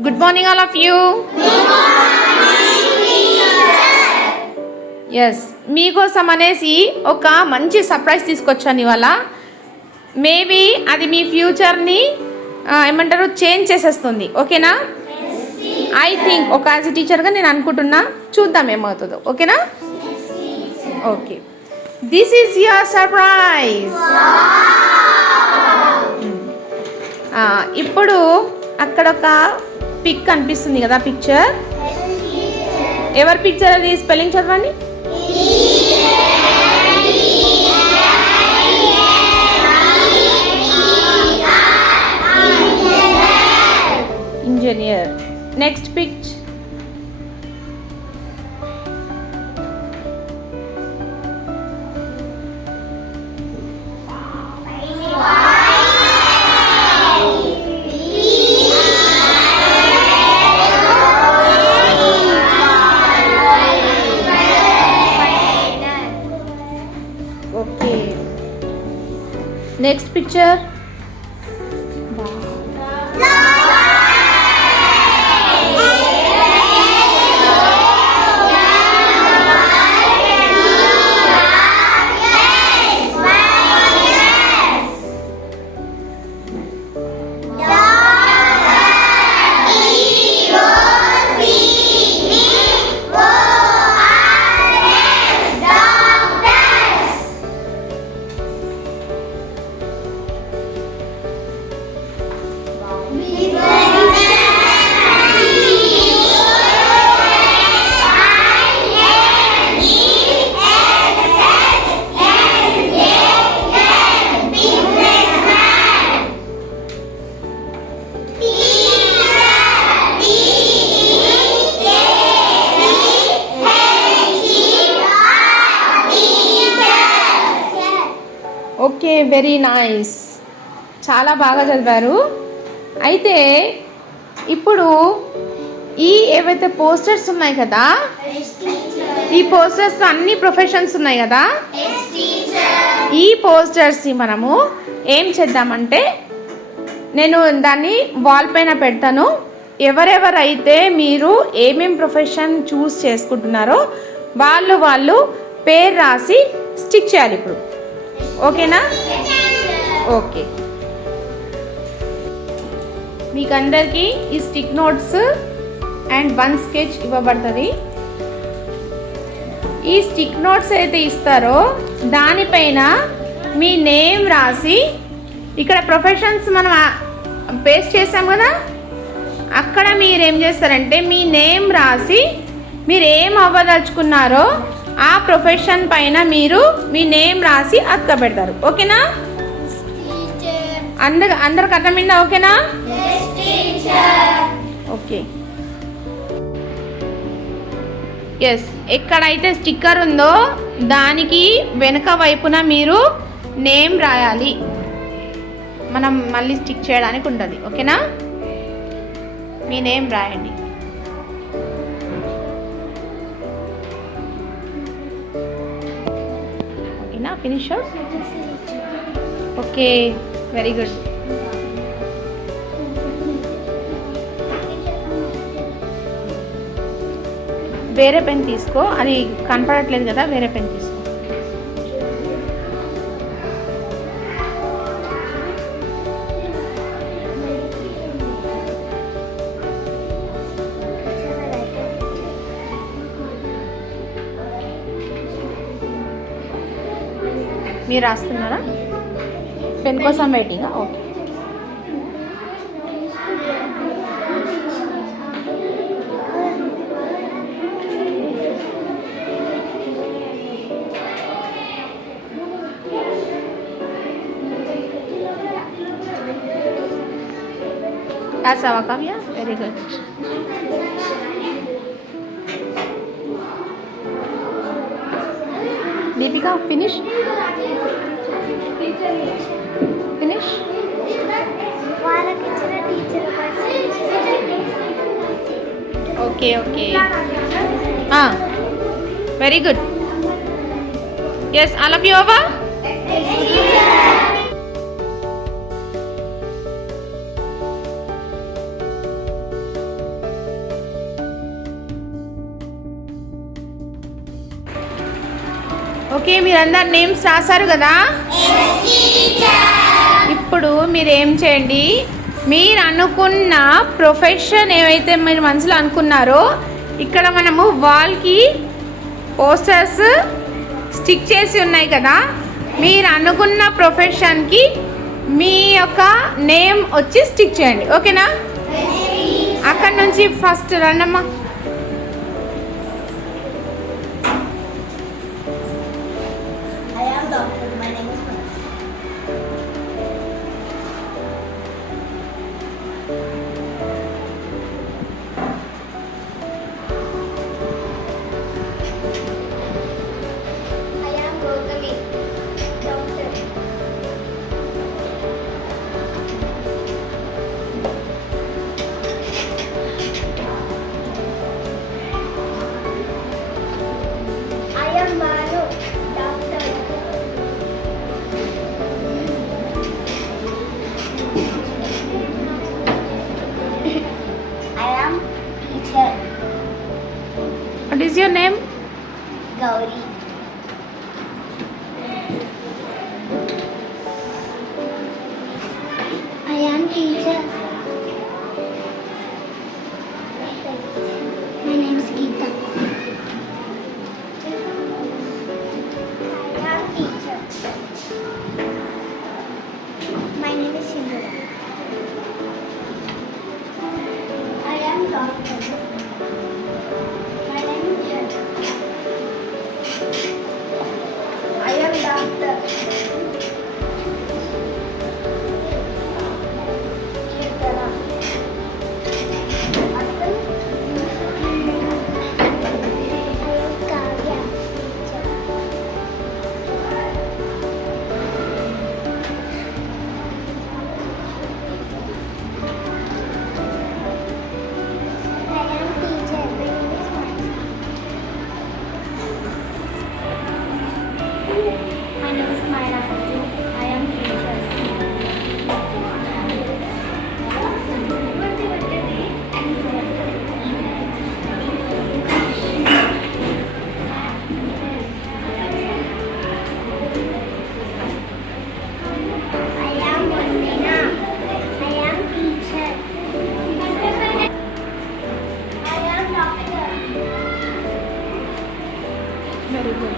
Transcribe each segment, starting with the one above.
Good morning, all of you. Yes మీకోసం అనేసి ఒక మంచి సర్ప్రైజ్ తీసుకొచ్చాను ఇవాళ. మేబీ అది మీ ఫ్యూచర్ని ఏమంటారు చేంజ్ చేసేస్తుంది. ఓకేనా? ఐ థింక్ ఒక యాజ్ ఎ టీచర్గా నేను అనుకుంటున్నా. చూద్దాం ఏమవుతుందో. ఓకేనా? Okay, this is your surprise. ఇప్పుడు అక్కడ ఒక పిక్ కనిపిస్తుంది కదా, పిక్చర్. ఎవరి పిక్చర్ అది? స్పెల్లింగ్ చదవండి. Engineer. Next picture. Okay, next picture. Okay, very nice. చాలా బాగా చదివారు. అయితే ఇప్పుడు ఏవైతే పోస్టర్స్ ఉన్నాయి కదా, ఈ పోస్టర్స్లో అన్ని ప్రొఫెషన్స్ ఉన్నాయి కదా, ఈ పోస్టర్స్ని మనము ఏం చేద్దామంటే, నేను దాన్ని వాల్ పైన పెడతాను. ఎవరెవరైతే మీరు ఏమేం ప్రొఫెషన్ చూస్ చేసుకుంటున్నారో వాళ్ళు పేరు రాసి స్టిక్ చేయాలి ఇప్పుడు. ఓకేనా? ఓకే, మీకు అందరికీ ఈ స్టిక్ నోట్స్ అండ్ 1 స్కెచ్ ఇవ్వబడుతుంది. ఈ స్టిక్ నోట్స్ అయితే ఇస్తారో దానిపైన మీ నేమ్ రాసి, ఇక్కడ ప్రొఫెషన్స్ మనం పేస్ట్ చేసాం కదా, అక్కడ మీరు ఏం చేస్తారంటే మీ నేమ్ రాసి మీరు ఏం అవ్వదలుచుకున్నారో ఆ ప్రొఫెషన్ పైన మీరు మీ నేమ్ రాసి అక్క పెడతారు. ఓకేనా? అందరికి అర్థమైందా? ఓకేనా? Okay, yes. ఎక్కడైతే స్టిక్కర్ ఉందో దానికి వెనక వైపున మీరు నేమ్ రాయాలి. మనం మళ్ళీ స్టిక్ చేయడానికి ఉంటుంది. ఓకేనా? మీ నేమ్ రాయండి. ఓకేనా? ఫినిష్. Okay, very good. వేరే పెన్ తీసుకో, అది కనపడట్లేదు కదా, వేరే పెన్ తీసుకో. మీరు రాస్తున్నారా? పెన్ కోసం వెయిటింగా? ఓకే, రాసావా Kavya? Very good. Deepika, finish. Finish. Okay okay, very good. Yes, all of you over. Okay, మీరందరు నేమ్స్ రాశారు కదా. ఇప్పుడు మీరు ఏం చేయండి, మీరు అనుకున్న ప్రొఫెషన్ ఏవైతే మీరు మనసులో అనుకున్నారో ఇక్కడ మనము వాల్కి పోస్టర్స్ స్టిక్ చేసి ఉన్నాయి కదా. మీరు అనుకున్న ప్రొఫెషన్కి మీ యొక్క నేమ్ వచ్చి స్టిక్ చేయండి. ఓకేనా? అక్కడ నుంచి ఫస్ట్ రండమ్మా. What is your name? Gauri. I am teacher. My name is Geeta. I am teacher. My name is Sindhura. I am doctor. I am doctor. Very good.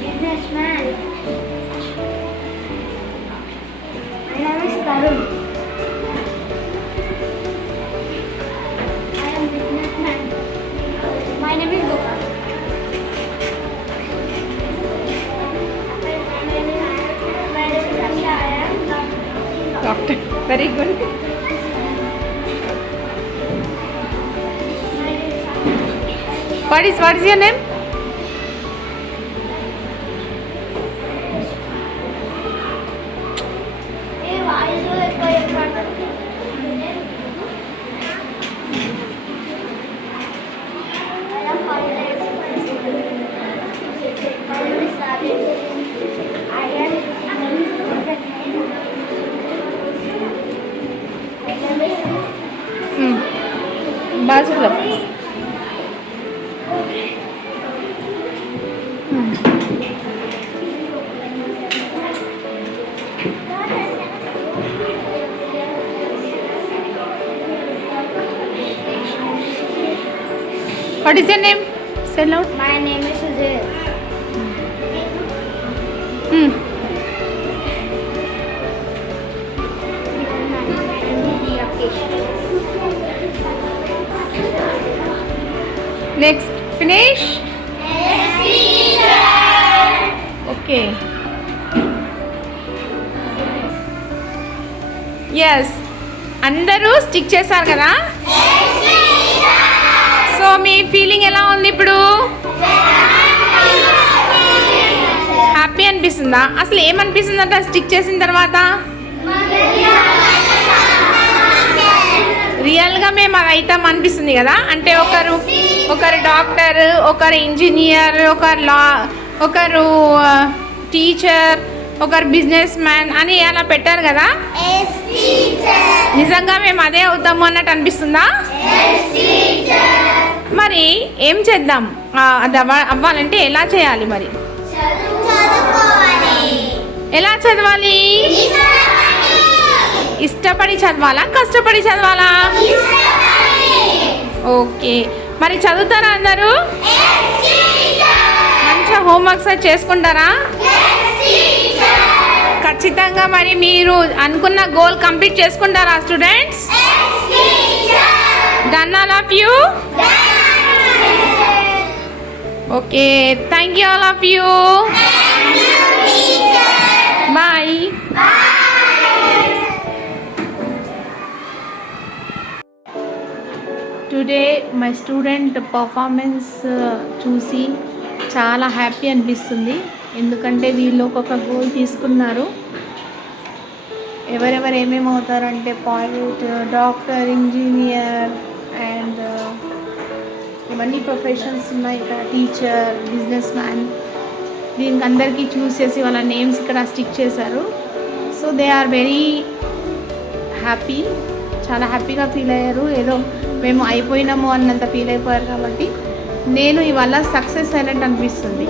Businessman. Very good. What is your name? బాజులో What is your name? Say loud. My name is Sujit. Next, finish. Okay. Yes. అందరూ స్టిక్ చేశారు కదా? సో మీ ఫీలింగ్ ఎలా ఉంది ఇప్పుడు? హ్యాపీ అనిపిస్తుందా? అసలు ఏమనిపిస్తుందంట స్టిక్ చేసిన తర్వాత? రియల్గా మేము అది అవుతాం అనిపిస్తుంది కదా. అంటే ఒకరు డాక్టర్, ఒకరు ఇంజనీర్, ఒకరు టీచర్, ఒకరు బిజినెస్ మ్యాన్ అని అలా పెట్టారు కదా. నిజంగా మేము అదే అవుతాము అన్నట్టు అనిపిస్తుందా? మరి ఏం చేద్దాం? అది అవ్వాలంటే ఎలా చేయాలి? మరి ఎలా చదవాలి? ఇష్టపడి చదవాలా, కష్టపడి చదవాలా? ఓకే, మరి చదువుతారా అందరూ? మంచిగా హోంవర్క్స్ చేసుకుంటారా? ఖచ్చితంగా మరి మీరు అనుకున్న గోల్ కంప్లీట్ చేసుకుంటారా students? Done all of you? Okay, thank you all of you. Bye. Today my student performance చూసి చాలా హ్యాపీ అనిపిస్తుంది. ఎందుకంటే వీళ్ళు ఒక్కొక్క గోల్ తీసుకున్నారు. ఎవరెవరు ఏమేమి అవుతారంటే పైలట్, డాక్టర్, ఇంజనీర్ అండ్ ఇవన్నీ ప్రొఫెషన్స్ ఉన్నాయి ఇక్కడ. టీచర్, బిజినెస్ మ్యాన్, దీనికి అందరికీ చూస్ చేసి వాళ్ళ నేమ్స్ ఇక్కడ స్టిక్ చేశారు. So they are very happy, చాలా హ్యాపీగా ఫీల్ అయ్యారు. ఏదో మేము అయిపోయినాము అన్నంత ఫీల్ అయిపోయారు. కాబట్టి నేను ఇవాళ సక్సెస్ అయినట్టు అనిపిస్తుంది.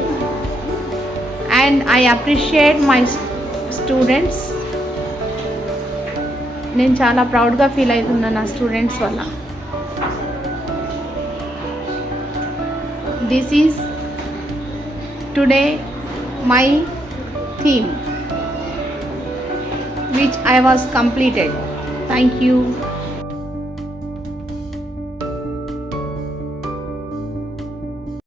And I appreciate my students. నేను చాలా ప్రౌడ్గా ఫీల్ అవుతున్నాను నా స్టూడెంట్స్ వల్ల. This is today my theme which I was completed. Thank you.